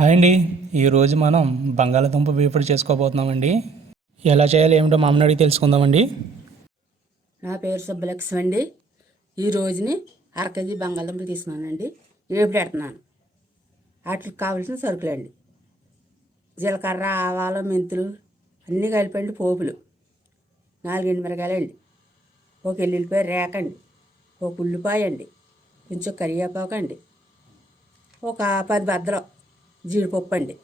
Hi అండి. ఈరోజు మనం బంగాళాదుంప వేపుడు చేసుకోబోతున్నామండి. ఎలా చేయాలో ఏమిటో మా అమ్మని అడిగి తెలుసుకుందామండి. నా పేరు సుబ్బలక్ష్మి అండి. ఈ రోజుని కేజీ బంగాళదుంపలు తీసుకున్నానండి. వేపుడు పెడుతున్నాను. వాటికి కావాల్సిన సరుకులు అండి: జీలకర్ర, ఆవాలు, మెంతులు అన్నీ కలిపండి. పోపులు 4 ఎండుమిరకాయలు అండి, ఒక ఎల్లుల్లిపాయ రేకండి, ఒక ఉల్లిపాయ అండి, కొంచెం కరివేపాకు అండి, ఒక 10 బద్దలు జీడిపప్పు అండి,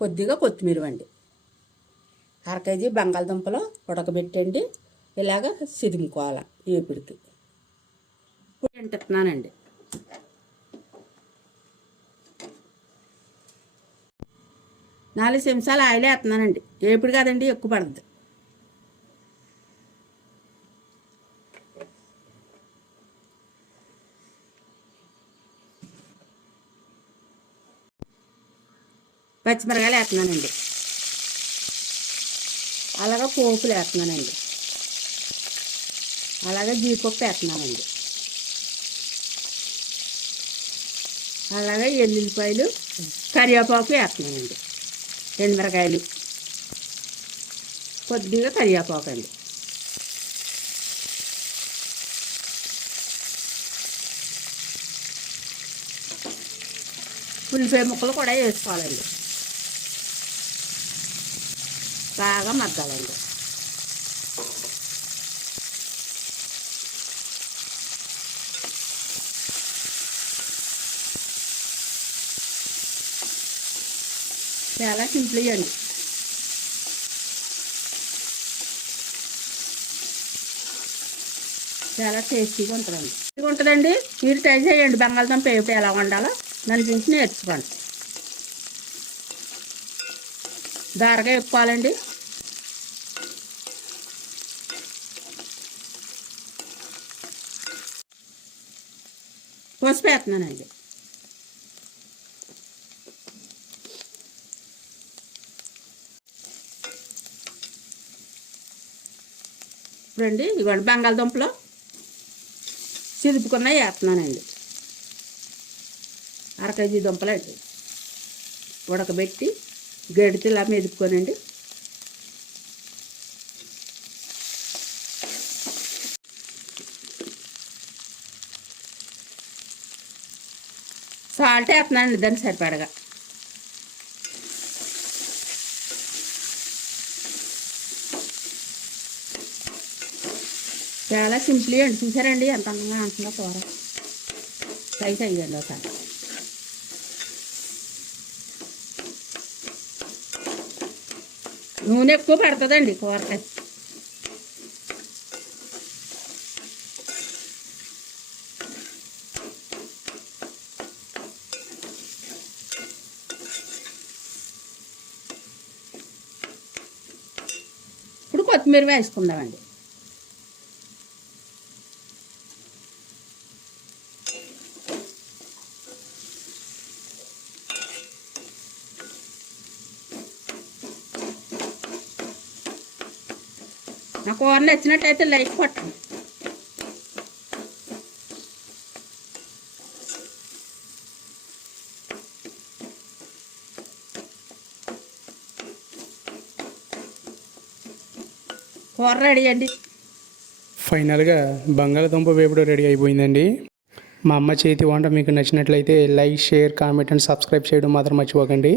కొద్దిగా కొత్తిమీర అండి. కేజీ బంగాళదుంపలు ఉడకబెట్టండి. ఇలాగ సిదుముకోవాలి వేపుడికి. ఇప్పుడు ఎంటుతున్నానండి. నాలుగు చెంచాలు ఆయిల్ వేస్తున్నానండి. వేపుడు కాదండి, ఎక్కువ పడుతుంది. పచ్చిమిరకాయలు వేస్తున్నానండి. అలాగే పోపులు వేస్తున్నానండి. అలాగే జీడిపప్పు వేస్తున్నానండి. అలాగే ఎల్లుల్లిపాయలు, కరివేపాకు వేస్తున్నానండి. ఎండుమిరకాయలు, కొద్దిగా కరివేపాకు అండి. ఉల్లిపాయ ముక్కలు కూడా వేసుకోవాలండి. బాగా మగ్గాలండి. చాలా సింపుల్ అండి. చాలా టేస్టీగా ఉంటుందండి. మీరు ట్రై చేయండి. బంగాళదుంప వేపుడు ఎలా వండాలో నన్ను చూసి నేర్చుకోండి. దారగా వేపుకోవాలండి. పసుపు వేస్తున్నానండి. ఇప్పుడండి ఇవ్వండి బంగాళదుంపలో చిదుపుకున్న వేస్తున్నానండి. కేజీ దుంపలు అండి ఉడకబెట్టి గడితే ఇలా మెదుపుకోనండి. సాల్ట్ వేస్తున్నానండి దానికి సరిపడగా. చాలా సింపుల్ అండి. చూసారండి ఎంత అందంగా అంటున్నా కూర. ట్రై చేయండి ఒకసారి. నూనె ఎక్కువ పడుతుందండి కూరకాయ. ఇప్పుడు కొత్తిమీర వేసుకుందామండి. నా కూర నచ్చినట్టయితే లైక్ కొట్టండి. కూర రెడీ అండి. ఫైనల్గా బంగాళాదుంప వేపుడు రెడీ అయిపోయిందండి. మా అమ్మ చేతి వంట మీకు నచ్చినట్లయితే like, share, comment and subscribe చేయడం మాత్రం మర్చిపోకండి.